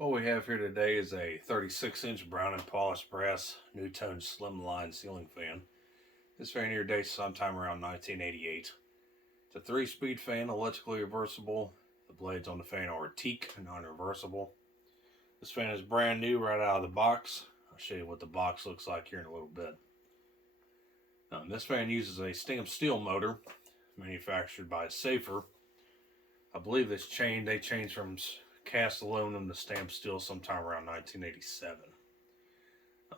What we have here today is a 36-inch brown and polished brass NuTone Slimline ceiling fan. This fan here dates sometime around 1988. It's a 3-speed fan, electrically reversible. The blades on the fan are teak, non-reversible. This fan is brand new right out of the box. I'll show you what the box looks like here in a little bit. This fan uses a stamped steel motor manufactured by Safer. I believe they changed from cast aluminum to stamped steel sometime around 1987.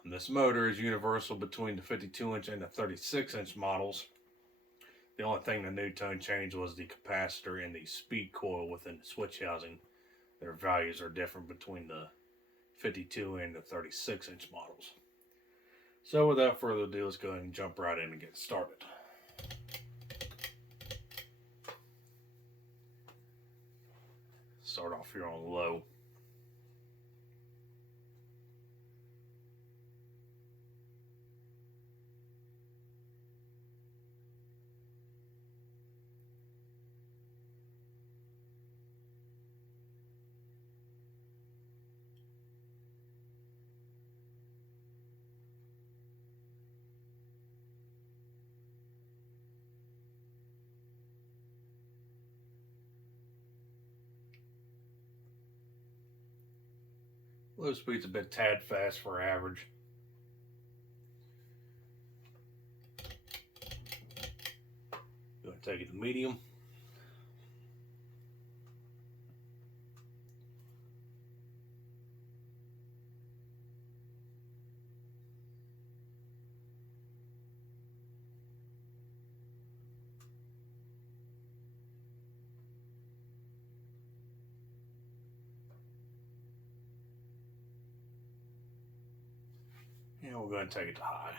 This motor is universal between the 52-inch and the 36-inch models. The only thing the NuTone changed was the capacitor and the speed coil within the switch housing. Their values are different between the 52 and the 36-inch models. So without further ado, let's go ahead and jump right in and get started. Start off here on low. Low speed's a bit tad fast for average. Going to take it to medium. And we're going to take it to high.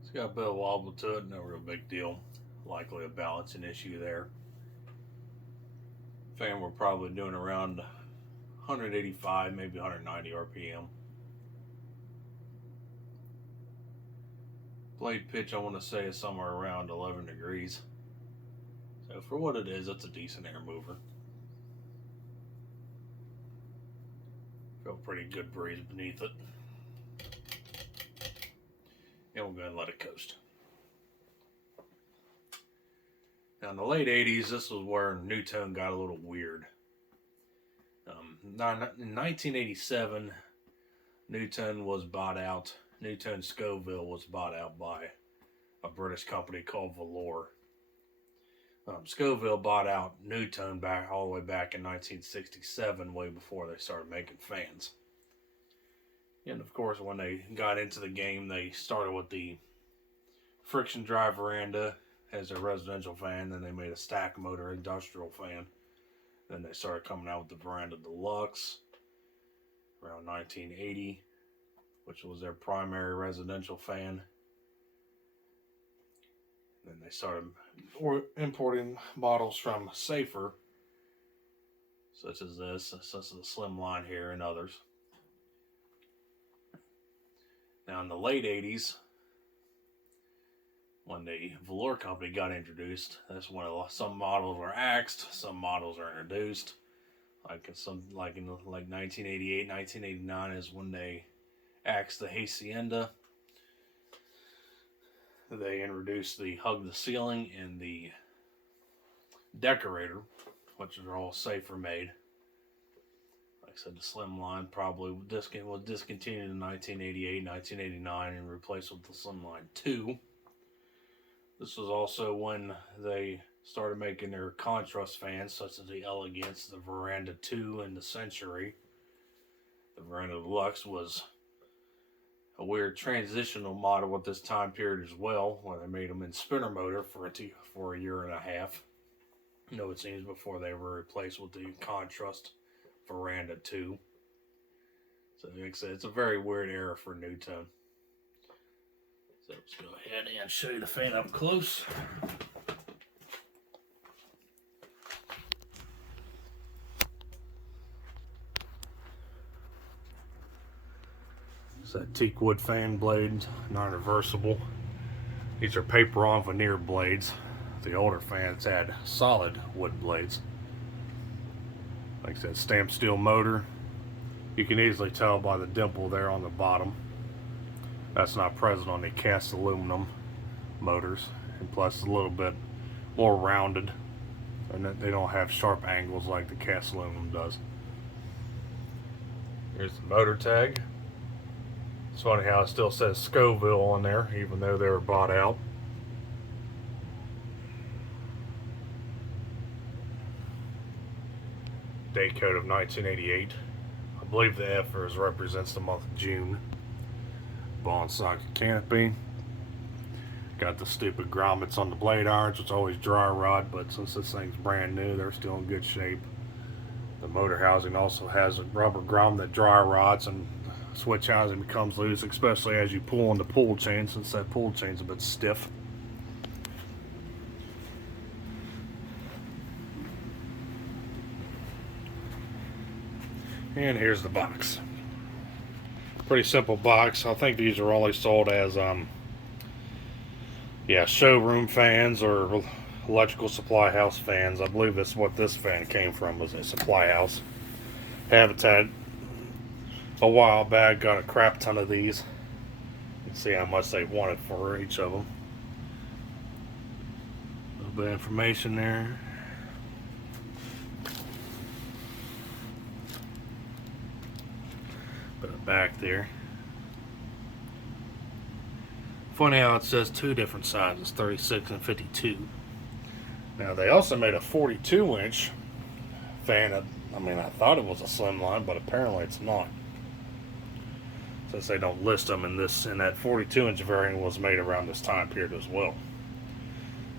It's got a bit of wobble to it, no real big deal. Likely a balancing issue there. Fan we're probably doing around 185, maybe 190 RPM. Blade pitch I want to say is somewhere around 11 degrees. So for what it is, it's a decent air mover. Feel pretty good breeze beneath it. And we're going to let it coast. Now in the late 80s, this was where NuTone got a little weird. In 1987, NuTone was bought out. NuTone Scoville was bought out by a British company called Velour. Scoville bought out NuTone back all the way back in 1967, way before they started making fans. And of course, when they got into the game, they started with the friction drive veranda as a residential fan. Then they made a stack motor industrial fan. Then they started coming out with the Veranda Deluxe around 1980, which was their primary residential fan. Then they started importing models from Safer, such as this is the Slimline here, and others. Now in the late 80s, when the Velour company got introduced, that's when some models were axed, some models are introduced. Like in 1988, 1989 is when they axed the Hacienda. They introduced the Hug the Ceiling and the Decorator, which are all Safer made. Like I said, the Slimline probably was discontinued in 1988, 1989 and replaced with the Slimline 2. This was also when they started making their contrast fans, such as the Elegance, the Veranda 2, and the Century. The Veranda Deluxe was a weird transitional model at this time period as well, where they made them in spinner motor for a year and a half. It seems before they were replaced with the contrast Veranda 2. So like I said, it's a very weird era for NuTone. So let's go ahead and show you the fan up close. It's that teak wood fan blade, non-reversible. These are paper on veneer blades. The older fans had solid wood blades. Like I said, stamped steel motor. You can easily tell by the dimple there on the bottom. That's not present on the cast aluminum motors, and plus a little bit more rounded, and they don't have sharp angles like the cast aluminum does. Here's the motor tag. It's funny how it still says Scoville on there, even though they were bought out. Date code of 1988. I believe the F represents the month of June. Ball and socket canopy. Got the stupid grommets on the blade irons, which always dry rot, but since this thing's brand new, they're still in good shape. The motor housing also has a rubber grommet that dry rots, and switch housing becomes loose, especially as you pull on the pull chain, since that pull chain's a bit stiff. And here's the box. Pretty simple box. I think these are only sold as showroom fans or electrical supply house fans. I believe that's what this fan came from, was a supply house. Habitat a while back got a crap ton of these. You can see how much they wanted for each of them. A little bit of information there. Put it back there. Funny how it says two different sizes, 36 and 52. Now they also made a 42-inch fan. I thought it was a Slimline, but apparently it's not, since they don't list them in this. And that 42-inch variant was made around this time period as well.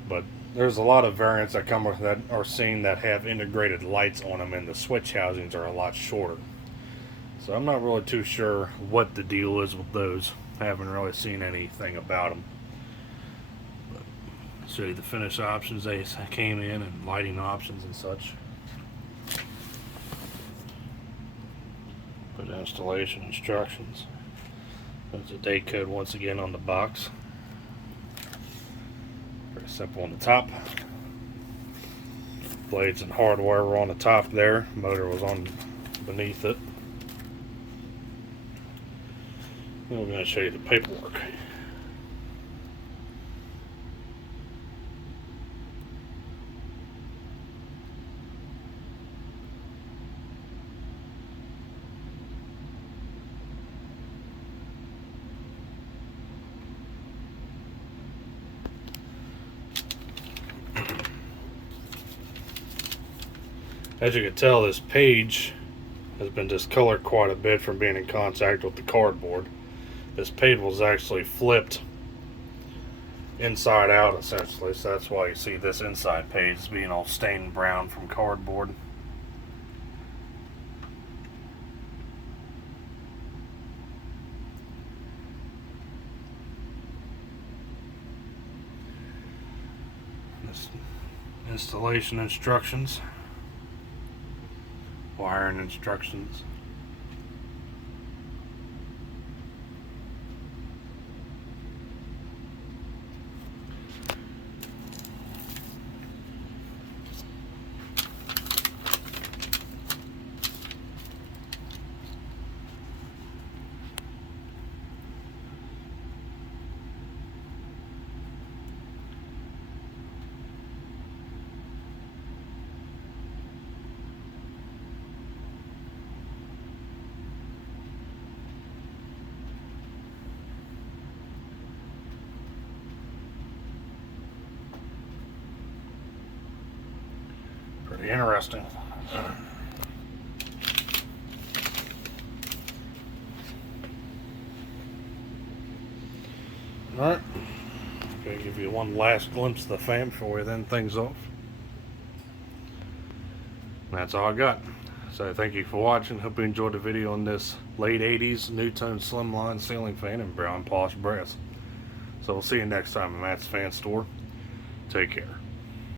But there's a lot of variants that come with that are seen that have integrated lights on them, and the switch housings are a lot shorter. So I'm not really too sure what the deal is with those. I haven't really seen anything about them. But I'll show you the finish options they came in, and lighting options and such. Put installation instructions. There's a date code once again on the box. Very simple on the top. Blades and hardware were on the top there. Motor was on beneath it. And we're going to show you the paperwork. As you can tell, this page has been discolored quite a bit from being in contact with the cardboard. This page was actually flipped inside out, essentially, so that's why you see this inside page being all stained brown from cardboard. This installation instructions, wiring instructions. Pretty interesting. Alright, gonna give you one last glimpse of the fan before we then things off. And that's all I got. So thank you for watching. Hope you enjoyed the video on this late 80s NuTone Slimline ceiling fan in brown polished brass. So we'll see you next time at Matt's Fan Store. Take care.